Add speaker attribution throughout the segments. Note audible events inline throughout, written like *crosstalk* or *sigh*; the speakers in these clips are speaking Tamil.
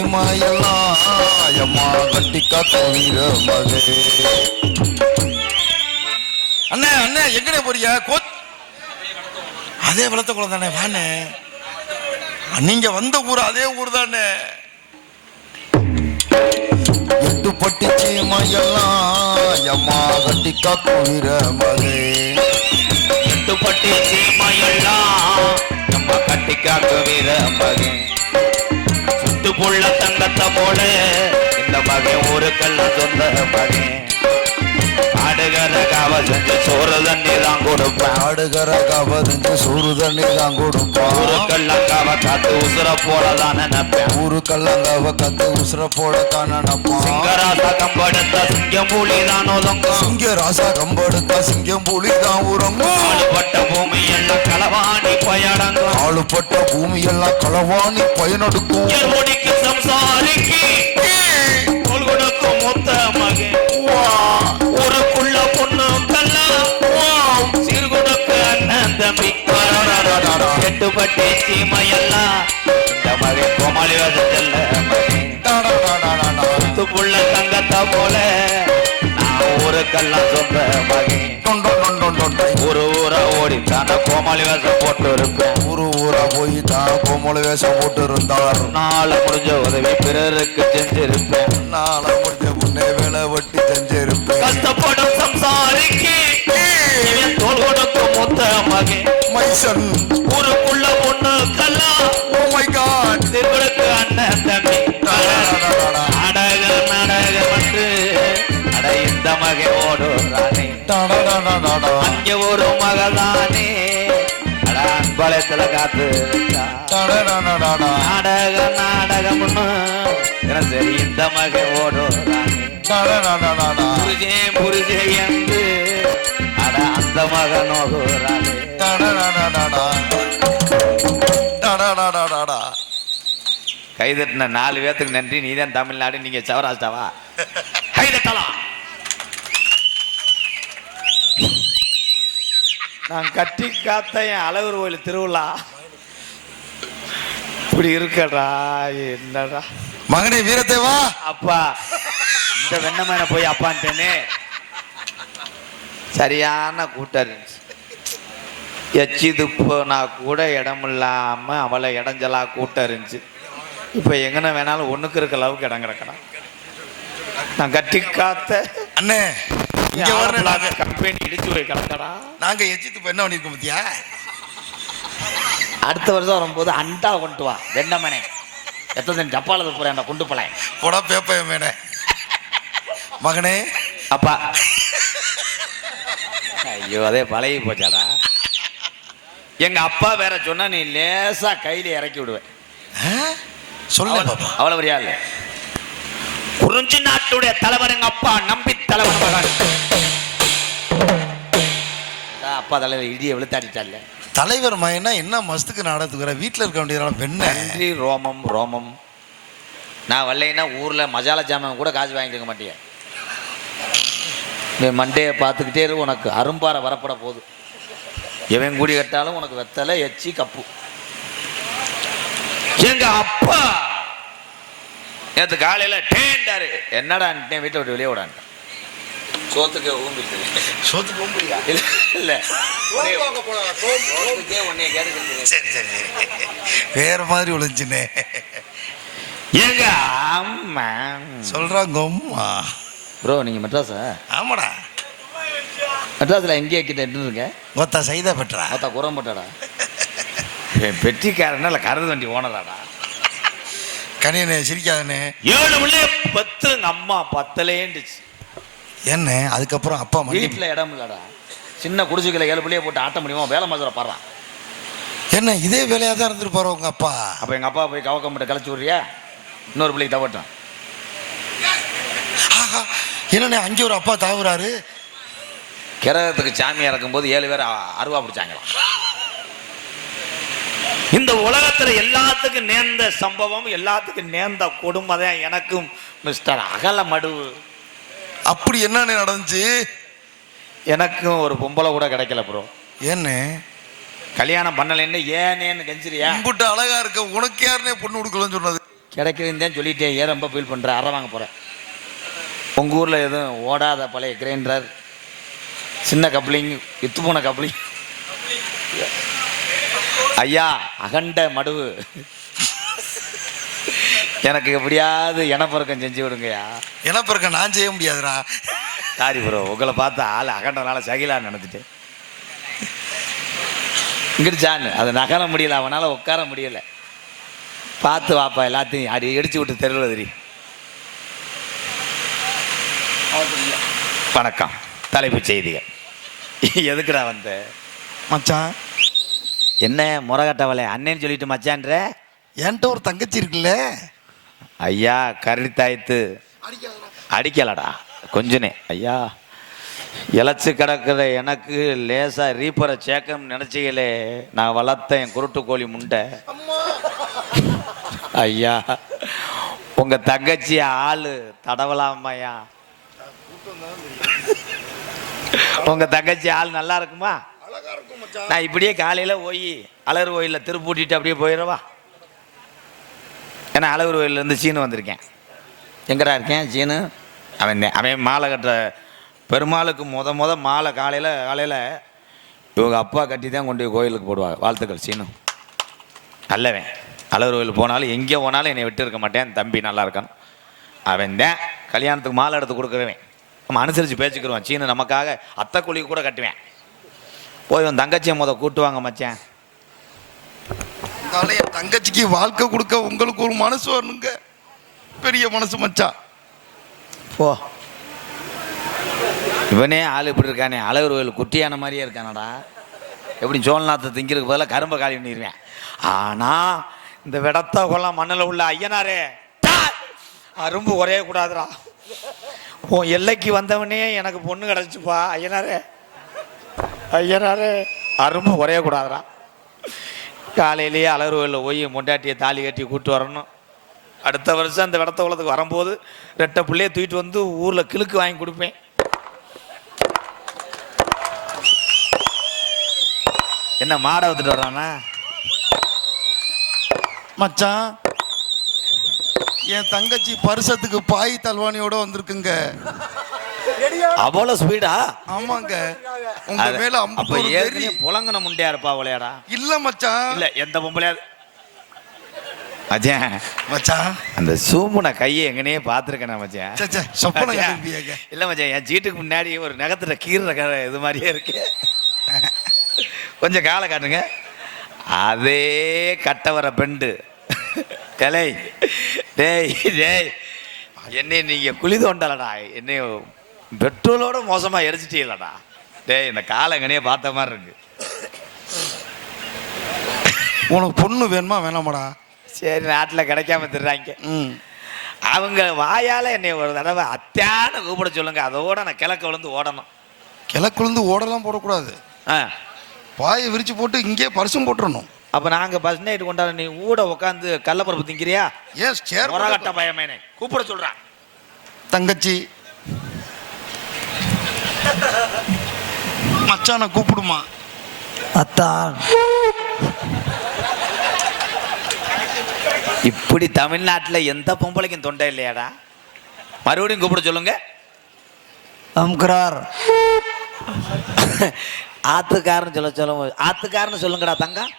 Speaker 1: சீமா எல்லாம் எம்மா கட்டி காத்த மகே அண்ணா அண்ணா எங்கடே போறியா கோத் அதே வளர்த்த குளம் தானே வானே நீங்க வந்த ஊர் அதே ஊர் தானே எட்டு பட்டி சீமையெல்லாம் எல்லாம் எம்மா கட்டி காத்த வீர மகே
Speaker 2: எட்டுப்பட்டி சீமையெல்லாம் நம்ம கட்டி காக்க வீர மகன் புள்ள தங்கத்தை போல இந்த மகன் ஊருக்கெல்லாம் சொந்த மகன். ஆடுகிற காவ செஞ்சு சோறு தண்ணி தான் கொடுப்பேன்
Speaker 1: ஆடுகிற கவரிஞ்சு சூறு தண்ணி தான் கொடுப்பான்
Speaker 2: ஊருக்கெல்லாம் காவ காத்து உசுர போலதான் நினைப்பேன்
Speaker 1: ஊருக்கெல்லாம் கத்து உசுர போட காணப்பான்
Speaker 2: சிங்கராசா கம்படுத்த சிங்கம் புலி தான் ஒதுங்கும்.
Speaker 1: சிங்க ராசா கம்பெடுத்தா சிங்கம் புலி தான் உறங்கும்.
Speaker 2: ஆளுபட்ட பூமி எல்லாம் களவாணி பயடங்கும்
Speaker 1: ஆளுப்பட்ட பூமி எல்லாம் களவாணி பயனெடுக்கும்
Speaker 2: எட்டுப்பட்டி சீமையெல்லாம் இந்த மகன் கோமாளி வசதில்ல மகன். புள்ள தங்கத்தை போல. நான் ஊருக்கெல்லாம் சொந்த மகன். வேஷம் போட்டு இருப்பேன்
Speaker 1: ஊரு ஊரா போய் தான் கோமலை வேஷம் போட்டு இருந்தார்
Speaker 2: நாளை முடிஞ்ச உதவி பிறருக்கு செஞ்சிருப்பேன்
Speaker 1: நாளை முடிஞ்ச முன்னே வேலை வெட்டி செஞ்சிருப்பேன்
Speaker 2: கஷ்டப்படும் சம்சாரிக்கு. தோள் கொடுக்கும் மொத்த மகன்.
Speaker 1: மைசன்.
Speaker 2: அன்பலத்துல காத்து. நாடக நாடகம்னு சரி இந்த மகன் ஓடுறானே. புரிஜே புரிஜே என்று அட அந்த மகன் ஓடுறானே கைதட்டின நாலு பேத்துக்கு நன்றி. நீதான் தமிழ்நாடு நீங்க சவராஷ்டாவா நான் கட்டி காத்த என் அழகர் கோயில் திருவிழா. இப்படி இருக்கடா என்னடா.
Speaker 1: மகனே வீரத்தேவா
Speaker 2: அப்பா இந்த வெண்ணமேன போய் அப்பான்ட்டேனே. சரியான கூட்டம் இருந்துச்சு. எச்சி துப்புனா கூட இடம் இல்லாம அவளை இடைஞ்சலா கூட்டம் இருந்துச்சு. இப்போ எங்கன வேணாலும் ஒண்ணுக்கு இருக்க அளவுக்கு இடம் கிடக்கடா. நான் கட்டி காத்த
Speaker 1: அண்ணே இங்க வர நாங்க
Speaker 2: கம்பெனி இடிச்சு போய் கிடக்கடா
Speaker 1: நாங்க எச்சித்து என்ன பண்ணிருக்கோம் பத்தியா?
Speaker 2: அடுத்த வருஷம் வரும்போது அண்டா கொண்டு வா வெண்ணமனே. எத்தனை ஜப்பாலது போறேன் கொண்டு போலேன்
Speaker 1: போடா பேப்பைய மேனே மகனே.
Speaker 2: அப்பா. ஐயோ அதே பழகி போச்சாடா. எங்க அப்பா வேற சொன்னா நீ லேசா கையில இறக்கி விடுவேன்?
Speaker 1: சொல்ல
Speaker 2: அவ்வளவு பெரிய ஆளு. குறிஞ்சி நாட்டுடைய தலைவர் எங்க அப்பா நம்பி தலைவர் இடியை வெளுத்தாடிட்டால
Speaker 1: தலைவர் மகனா என்ன மஸ்துக்கு நாடகத்துக்குற வீட்டுல இருக்க வேண்டியதெல்லாம் பெண்ண.
Speaker 2: நன்றி ரோமம் ரோமம். நான் வரலைன்னா ஊர்ல மசாலா ஜாமான் கூட காசு வாங்கிட்டு இருக்க மாட்டேன் மண்டையை பார்த்துக்கிட்டே இரு உனக்கு அரும்பாறை வரப்பட போகுது. எவன் கூடி கட்டாலும் உனக்கு வெத்தலை எச்சி கப்பு. எங்க அப்பா! நேற்று காலையில டேண்டாரு என்னடா வீட்டை விட்டு வெளியே விடான் சோத்துக்கு ஊம்பிட்டு.
Speaker 1: சோத்து முடியாது
Speaker 2: இல்ல இல்ல. சோத்துக்கே உன்னைய கேட்டுக்கிட்டு
Speaker 1: சரி சரி சரி. வேற மாதிரி ஒளிஞ்சுனே.
Speaker 2: எங்க அம்மா.
Speaker 1: சொல்றாங்க அம்மா
Speaker 2: ப்ரோ நீங்க மெட்ராஸா?
Speaker 1: ஆமாடா.
Speaker 2: மெட்ராஸில் எங்கேயே கிட்ட இருக்க.
Speaker 1: ஒத்தா சைதா பெற்றா
Speaker 2: பார்த்தா குரம்பட்டாடா பெட்டிக்காரனா இல்லை கருது வண்டி ஓனராடா.
Speaker 1: கனியனே சிரிக்காதனே.
Speaker 2: ஏழு பிள்ளை பத்து எங்க அம்மா பத்தலேண்டுச்சு
Speaker 1: என்ன? அதுக்கப்புறம் அப்பா
Speaker 2: வீட்டில் இடம் இல்லடா. சின்ன குடிசுகளை ஏழு பிள்ளைய போட்டு ஆட்ட முடியுமா? வேலை மாதிரி பாடுறான்.
Speaker 1: என்ன இதே வேலையா தான் இருந்திருப்பாரு உங்க அப்பா?
Speaker 2: அப்போ எங்கள் அப்பா போய் கவக்க மட்டும் கழிச்சு விட்றியா? இன்னொரு பிள்ளைக்கு தவட்டான்
Speaker 1: ஆஹா, என்னண்ணே அங்கே ஒரு அப்பா தாவுறாரு?
Speaker 2: கிரகத்துக்கு சாமி இறக்கும்போது ஏழு பேர் அருவா பிடிச்சாங்களாம். இந்த உலகத்துல எல்லாத்துக்கும் நேர்ந்த சம்பவம் எல்லாத்துக்கும் நேர்ந்த கொடுமை தான் எனக்கும் மிஸ்டர் அகல மடுவு
Speaker 1: அப்படி என்னண்ணே நடந்துச்சு?
Speaker 2: எனக்கும் ஒரு பொம்பளை கூட கிடைக்கல ப்ரோ
Speaker 1: என்ன
Speaker 2: கல்யாணம் பண்ணலைன்னு ஏனேன்னு கெஞ்சிரியா
Speaker 1: இம்புட்டு அழகா இருக்க உனக்கு யாருனே பொண்ணு கொடுக்கலன்னு சொன்னது?
Speaker 2: கிடைக்கிறதுன்னு தான் சொல்லிட்டேன் ஏன் ரொம்ப ஃபீல் பண்ணுற அரை வாங்க போகிறேன் உங்கள் ஊரில் எதுவும் ஓடாத பழைய கிரைண்டர் சின்ன கப்ளிங் வித்து போன கப்ளிங் ஐயா அகண்ட மடுவு. எனக்கு எப்படியாவது இனப்பெருக்கம் செஞ்சு விடுங்கய்யா.
Speaker 1: இனப்பெருக்க நான் செய்ய முடியாதுடா.
Speaker 2: சாரி ப்ரோ உங்களை பார்த்தா ஆள் அகண்டனால சகிலான்னு நினைச்சிட்டேன். இங்கிட்டு ஜான் அதை நகர முடியல அவனால் உட்கார முடியல. பார்த்து வாப்பா எல்லாத்தையும் அடி இடிச்சு விட்டு தெருவதிரி வணக்கம் தலைப்புச் செய்திகள். எதுக்குடா வந்த?
Speaker 1: மச்சான்.
Speaker 2: என்ன முறகட்டவளை அண்ணேன்னு சொல்லிட்டு மச்சான்ற?
Speaker 1: என்கிட்ட ஒரு தங்கச்சி இருக்குல்ல.
Speaker 2: ஐயா கரடி தாய்த்து அடிக்கலடா கொஞ்சனே. ஐயா இழைச்சி கிடக்கிற எனக்கு லேசா ரீப்பரை சேர்க்கணும்னு நினச்சிகளே நான் வளர்த்த என் குருட்டு கோழி முண்டை. ஐயா உங்க தங்கச்சி ஆளு தடவலாமையா உங்க தங்கச்சி ஆள் நல்லா இருக்குமா? நான் இப்படியே காலையில போய் அழகர் கோயிலில் திருப்பூட்டிட்டு அப்படியே போயிடவா? ஏன்னா அழகர் கோயிலேருந்து சீனு வந்திருக்கேன். எங்கடா இருக்கேன்? சீனு அவன் அவன் மாலை கட்டுற பெருமாளுக்கு முத முத மாலை காலையில் காலையில் இவங்க அப்பா கட்டி தான் கொண்டு போய் கோயிலுக்கு போடுவாங்க. வாழ்த்துக்கள் சீனு நல்லவன். அழகர் கோயில் போனாலும் எங்கே போனாலும் என்னை விட்டு இருக்க மாட்டேன். தம்பி நல்லா இருக்கான். அவன் தான் கல்யாணத்துக்கு மாலை எடுத்து கொடுக்குறவன். நம்ம அனுசரித்து பேச்சுக்கிறோம் சீனு நமக்காக அத்தை குழி கூட கட்டுவேன். போய் உன் தங்கச்சியை முத கூட்டுவாங்க மச்சேன்.
Speaker 1: அதனால என் தங்கச்சிக்கு வாழ்க்கை கொடுக்க உங்களுக்கு ஒரு மனசு வரணுங்க. பெரிய மனசு மச்சான்.
Speaker 2: போ. இவனே ஆள் இப்படி இருக்கானே. அழகர் கோயில் குட்டியான மாதிரியே இருக்கானடா. எப்படி ஜோல்நாத்தை திங்கிறதுக்கு பதிலாக கரும்பை காலி பண்ணிடுவேன் ஆனால் இந்த விடத்த கொல்லாம் மண்ணில் உள்ள ஐயனாரே அரும்பு குறைய கூடாதுடா உன் எல்லைக்கு வந்தவனே எனக்கு பொண்ணு கிடச்சிப்பா ஐயனாரே. ஐயனாரே அரும்பு குறைய கூடாதுடா காலையிலேயே அழகர் கோயிலில் போய் மொண்டாட்டியை தாலி கட்டி கூட்டு வரணும். அடுத்த வருஷம் அந்த விடத்த குளத்துக்கு வரும்போது ரெட்டை பிள்ளையை தூக்கிட்டு வந்து ஊரில் கிழுக்கு வாங்கி கொடுப்பேன். என்ன மாடை வந்துட்டு வர்றானா?
Speaker 1: மச்சான் என் தங்கச்சி பரிசத்துக்கு பாய் தல்வானியோட வந்திருக்குங்க.
Speaker 2: அவ்வளோ ஸ்பீடா
Speaker 1: ஆமாங்க. உங்க மேல
Speaker 2: அப்ப
Speaker 1: தெரியும்
Speaker 2: புலங்கன முண்டையா இருப்பா விளையாடா
Speaker 1: இல்ல மச்சான்.
Speaker 2: இல்ல எந்த பொம்பளையாவது மச்சான்.
Speaker 1: மச்சான்.
Speaker 2: அந்த சூமுன கையை எங்கனே பார்த்துருக்கேன் மச்சான். இல்ல மச்சான் என் சீட்டுக்கு முன்னாடி ஒரு நகத்துல கீறுற க இது மாதிரியே இருக்கு. கொஞ்சம் காலை காட்டுங்க. அதே கட்ட வர பெண்டு. கலை. டேய் டேய். என்னை நீங்க குழி தோண்டலடா. என்னை பெட்ரோலோட மோசமா எரிச்சிட்டீங்களடா டேய் இந்த காலை எங்கனே பார்த்த மாதிரி இருக்கு.
Speaker 1: உனக்கு பொண்ணு வேணுமா வேணாமாடா?
Speaker 2: சரி நாட்டில் கிடைக்காம திடுறாங்க
Speaker 1: ம்.
Speaker 2: அவங்க வாயால என்னை ஒரு தடவை அத்தியான கூப்பிட சொல்லுங்க. அதோட நான் கிழக்க விழுந்து ஓடணும்.
Speaker 1: கிழக்குழுந்து ஓடலாம் போடக்கூடாது.
Speaker 2: ஆ.
Speaker 1: பாயை விரிச்சு போட்டு இங்கே பரிசும் போட்டுறணும்.
Speaker 2: அப்போ நாங்கள் பஸ் நைட்டு கொண்டாட நீ ஊட உட்காந்து கள்ளப்பருப்பு திங்கிறியா?
Speaker 1: ஏன் சேர்
Speaker 2: முறகட்ட பயமேனே கூப்பிட சொல்றான்
Speaker 1: தங்கச்சி. மச்சானை கூப்பிடுமா?
Speaker 3: அத்தான்.
Speaker 2: இப்படி தமிழ்நாட்டில் எந்த பொம்பளைக்கும் தொண்டை இல்லையாடா? மறுபடியும் கூப்பிட சொல்லுங்க.
Speaker 3: அம்கிறார்
Speaker 2: ஆத்துக்காரன்னு சொல்ல சொல்ல ஆத்துக்காரன்னு சொல்லுங்கடா தங்கம்.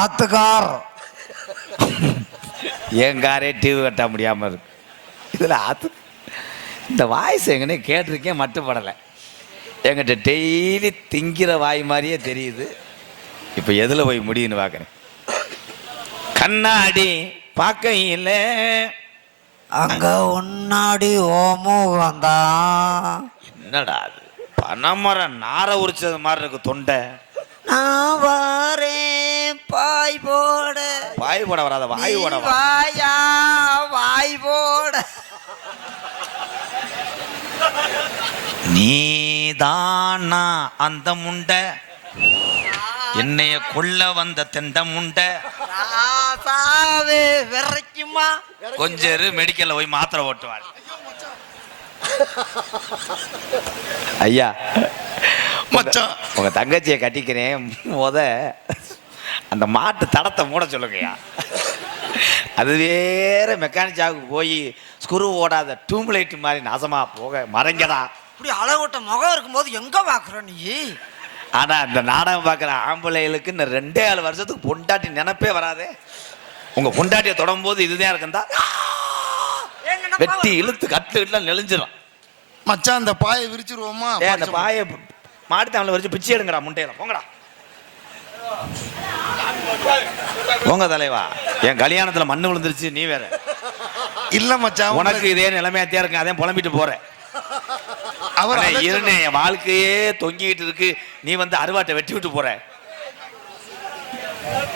Speaker 3: ஆத்துக்கார்.
Speaker 2: என் காரே டிவி கட்ட முடியாமல் இருக்கு. இதில் ஆத்து இந்த வாய்ஸ் எங்கன்னே கேட்டிருக்கேன் மட்டுப்படலை. என்கிட்ட டெய்லி திங்கிற வாய் மாதிரியே தெரியுது. இப்போ எதில் போய் முடியும்னு பார்க்குறேன் கண்ணாடி பார்க்கையில்
Speaker 3: அங்க உன்னாடி ஓமுகம் தான்
Speaker 2: என்னடா அது? பனைமரம் நாரை உரிச்சது மாதிரி இருக்கு தொண்டை.
Speaker 3: நான் வாரேன் பாய் போட.
Speaker 2: வாய் போட வராத வாய்
Speaker 3: நீ
Speaker 2: போட
Speaker 3: வாயா வாய் போட.
Speaker 2: நீதானா அந்த முண்டை என்னைய கொல்ல வந்த தெண்ட முண்டை
Speaker 3: விரைக்குமா
Speaker 2: கொஞ்சம் மெடிக்கல்ல போய் மாத்திரை ஓட்டுவாள் ஐயா
Speaker 1: மச்சான்.
Speaker 2: உங்க தங்கச்சியை கட்டிக்கிறேன். முத அந்த மாட்டு தடத்தை மூட சொல்லுங்கய்யா. அது வேற மெக்கானிக் ஷாப்புக்கு போய் ஸ்க்ரூ ஓடாத டியூப்லைட் மாதிரி நாசமா போக மறைங்கடா
Speaker 3: இப்படி அழகோட்ட முகம் இருக்கும்போது எங்க பாக்குற நீ?
Speaker 2: ஆனா இந்த நாடகம் பார்க்குற ஆம்பளைகளுக்கு இந்த ரெண்டே ஏழு வருஷத்துக்கு பொண்டாட்டி நினைப்பே வராதே. உங்க பொண்டாட்டியை தொடரும் போது இதுதான் இருக்குந்தா? வெட்டி இழுத்து கட்டு கட்டுலாம் நெளிஞ்சிடும்
Speaker 1: மச்சான் அந்த பாயை விரிச்சிருவோமா?
Speaker 2: ஏ அந்த பாயை மாடி தமிழ் வச்சு பிச்சை எடுங்கடா முட்டையில போங்கடா. போங்க தலைவா. என் கல்யாணத்துல மண்ணு விழுந்துருச்சு நீ வேற.
Speaker 1: இல்ல மச்சான்
Speaker 2: உனக்கு இதே நிலைமையாத்தியா இருக்கு அதே புலம்பிட்டு போற
Speaker 1: அவர்
Speaker 2: இருண்ணே என் வாழ்க்கையே தொங்கிட்டு இருக்கு. நீ வந்து அருவாட்டை வெட்டி விட்டு போற.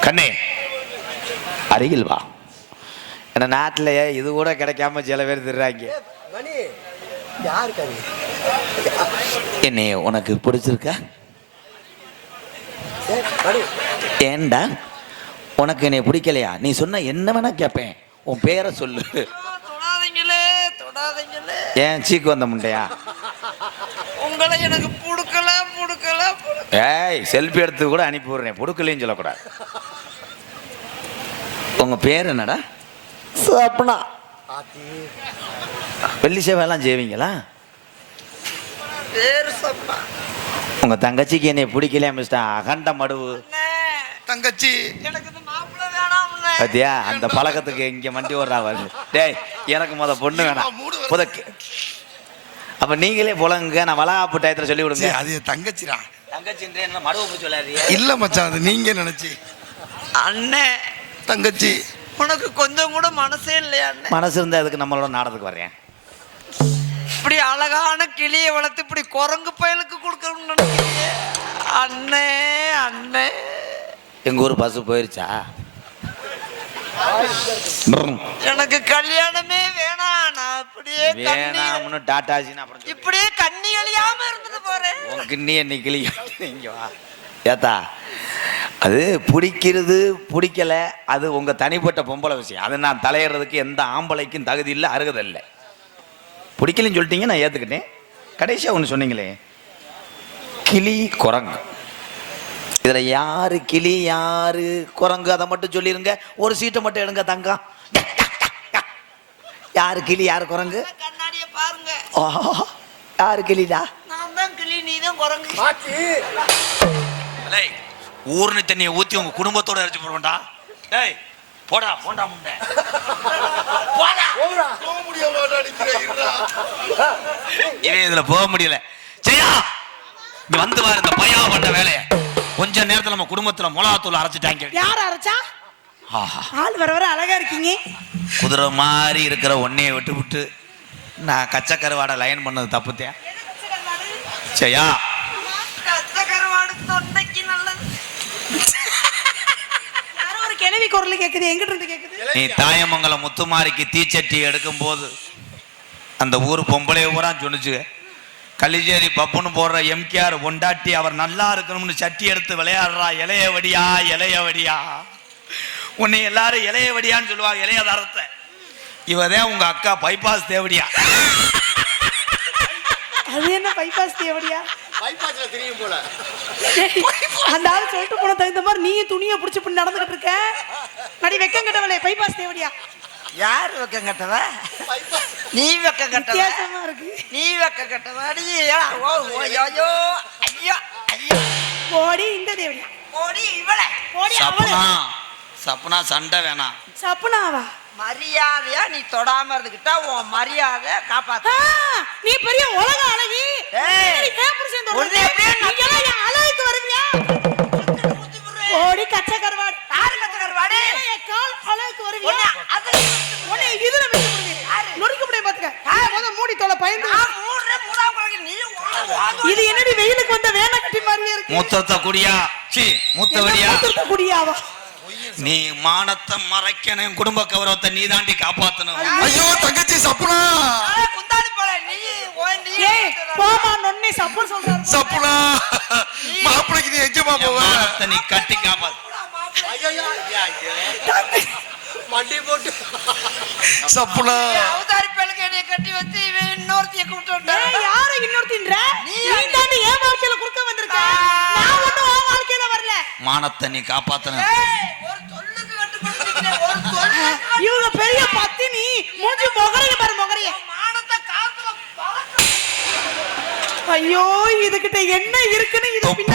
Speaker 2: கண்ணே. அருகில் வா. என்ன நாட்டில் இது கூட கிடைக்காம சில பேர் திடுறாங்க என்னைய உனக்கு பிடிச்சிருக்கா? ஏண்டா? உனக்கு என்னை பிடிக்கலையா? நீ சொன்ன என்ன வேணா கேட்பேன் உன் பேரை சொல்லு.
Speaker 3: தொடாதீங்களே தொடாதீங்களே.
Speaker 2: ஏன் சீக்கு வந்த முண்டையா?
Speaker 3: உங்களை எனக்கு புடுக்கல புடுக்கல
Speaker 2: ஏய் செல்ஃபி எடுத்து கூட அனுப்பி விடுறேன் பொடுக்கலையும் சொல்லக்கூடாது. உங்க பேர் என்னடா?
Speaker 3: சப்பனா
Speaker 2: வெள்ளி சேவையெல்லாம் செய்வீங்களா?
Speaker 3: பேரு சப்பனா
Speaker 2: உங்க தங்கச்சிக்கு என்னை பிடிக்கலையா மிஸ்டர் அகண்ட மடுவு.
Speaker 1: தங்கச்சி.
Speaker 3: எனக்கு
Speaker 2: பாத்தியா அந்த பழக்கத்துக்கு இங்க மண்டி ஓடுறா வருது டேய் எனக்கு முத பொண்ணு வேணாம். புதக்கு அப்ப நீங்களே புலங்க நான் வளகாப்பு டயத்துல சொல்லி விடுங்க
Speaker 1: அது என் தங்கச்சிடா.
Speaker 2: தங்கச்சின்றே என்ன மடுவை
Speaker 1: இல்ல மச்சான் அது நீங்க நினைச்சு.
Speaker 3: அண்ணே.
Speaker 1: தங்கச்சி.
Speaker 3: உனக்கு கொஞ்சம் கூட மனசே இல்லையா
Speaker 2: மனசு இருந்தா அதுக்கு நம்மளோட நாடகத்துக்கு வர்றேன்
Speaker 3: இப்படி அழகான கிளியை வளர்த்து இப்படி குரங்கு பயலுக்கு கொடுக்கணும்னு நினைக்கிறீங்க? அண்ணே அண்ணே.
Speaker 2: எங்க ஊர் பஸ் போயிருச்சா.
Speaker 3: எனக்கு கல்யாணமே அப்படியே கண்ணி
Speaker 2: வேணாம்னு டாட்டாஜின்னு அப்புறம்.
Speaker 3: இப்படியே கண்ணி அழியாம இருந்துட்டு போறேன்
Speaker 2: உன் கிண்ணிய நிக்கலி இங்க வா. ஏத்தா அது பிடிக்கிறது பிடிக்கல அது உங்க தனிப்பட்ட பொம்பளை விஷயம். அது நான் தலையிடுறதுக்கு எந்த ஆம்பளைக்கும் தகுதி இல்லை அருகதை இல்லை. பிடிக்கலன்னு சொல்லிட்டீங்க நான் ஏத்துக்கிட்டேன். கடைசியா ஒன்று சொன்னீங்களே கிளி குரங்கு. இதுல யாரு கிளி யாரு குரங்கு அதை மட்டும் சொல்லிருங்க. ஒரு சீட்டை மட்டும் எடுங்க தங்கம். யாரு கிளி யாரு குரங்கு?
Speaker 3: கண்ணாடிய பாருங்க.
Speaker 2: ஓ யாரு கிளிடா?
Speaker 3: நான் தான் கிளி நீ தான் குரங்கு.
Speaker 2: டேய் ஊர்னு தண்ணியை ஊத்தி உங்க குடும்பத்தோட அரைச்சு போடுவோம்டா டேய் போடா போண்டா முண்டை. போடா.
Speaker 1: போக முடிய மாட்டாடிக்கிறேன்
Speaker 2: இவன் இதுல போக முடியல. செய்யா இங்க வந்து பாரு இந்த பையா பண்ண வேலைய. கொஞ்ச நேரத்துல நம்ம குடும்பத்துல மிளகாத்தூள் அரைச்சிட்டாங்க
Speaker 4: யார் அரைச்சா? ஆள் வர வர அழகா இருக்கீங்க.
Speaker 2: குதிரை மாதிரி இருக்கிற ஒன்னைய விட்டு விட்டு நான் கச்சக்கருவாடை லைன் பண்ணது தப்புத்தேன்
Speaker 4: ஒரு கிழவி குரல் கேக்குது எங்கிட்ட இருந்து கேக்குது?
Speaker 2: நீ தாயமங்கலம் முத்துமாரிக்கு தீச்சட்டி எடுக்கும் போது அந்த ஊர் பொம்பளைய பூரா சொன்னுச்சு கலிஜேரி பப்புன்னு போடுற எம்கேஆர் ஒண்டாட்டி அவர் நல்லா இருக்கணும்னு சட்டி எடுத்து விளையாடுறா இளைய வடியா இளைய வடியா உன்னை எல்லாரும் இளைய வடியான்னு சொல்லுவாங்க இளைய தரத்தை. இவதான் உங்க அக்கா பைபாஸ் தேவடியா?
Speaker 4: அது என்ன பைபாஸ் தேவடியா? ஏய், *laughs* அந்த ஆள் சொல்லிட்டு போன தகுந்த மாதிரி நீ துணியை பிடிச்சி இப்படி நடந்துகிட்டு இருக்க. நடி வெக்கம் கட்டவளே பைபாஸ் தேவடியா?
Speaker 3: யார் வெக்கம் கட்டவ? நீ வெக்கம் கட்டவ?
Speaker 4: இருக்கு.
Speaker 3: நீ வெக்கம் கட்டவ? அடி ஓ ஓ, ஐயோ ஐயோ ஐயோ.
Speaker 4: போடி இந்த தேவடியா.
Speaker 3: ஓடி இவளை.
Speaker 4: போடி அவள.
Speaker 2: சப்புனா சண்டை வேணாம்.
Speaker 4: சப்புனாவா?
Speaker 3: மரியாதையா நீ தொடாம இருந்துகிட்டா உன் மரியாதை காப்பாத்து.
Speaker 4: நீ பெரிய உலக அழகி. அழகுக்கு வருவியா? ஓடி கச்சை கருவாடு
Speaker 3: யாரு கச்சக்கரவாடு?
Speaker 4: என் கால் அழகுக்கு வருவியா?
Speaker 3: உன்னை
Speaker 4: இதுல வச்சு நொறுக்க முடியும் பாத்துக்க. முத மூடி தொலை பயந்து. இது என்னடி வெயிலுக்கு வந்த வேலை கட்டி மாதிரியே இருக்கு.
Speaker 2: மூத்தத்த குடியா? சி மூத்த
Speaker 4: குடியாவா?
Speaker 2: நீ மானத்தை மறைக்கணும் குடும்ப கௌரவத்தை நீ தாண்டி காப்பாத்தணும்.
Speaker 1: ஐயோ தங்கச்சி சப்புனா. சப்புனா. மாப்பிளைக்கு நீ
Speaker 2: என்
Speaker 1: போவ?
Speaker 2: மானத்தை நீ கட்டி காப்பாத்து.
Speaker 1: சப்புனா
Speaker 3: அவதாரி பயலுக்கு என்னைய கட்டி வச்சு இவன் இன்னொருத்திய கூப்பிட்டு வந்தான்.
Speaker 4: ஏய் யார இன்னொருத்தின்ற?
Speaker 3: நீ
Speaker 4: தாண்டி என் வாழ்க்கையில குறுக்க வந்திருக்க. நான் ஒண்ணும் உன் வாழ்க்கையில வரல.
Speaker 2: மானத்தை நீ காப்பாத்தணும்.
Speaker 4: இவங்க பெரிய பத்தினி. மூஞ்சி முகரைய பாரு முகரைய.
Speaker 3: மானத்தை காத்துல பறக்க
Speaker 4: ஐயோ இதுகிட்ட என்ன இருக்குன்னு இது பின்னாடி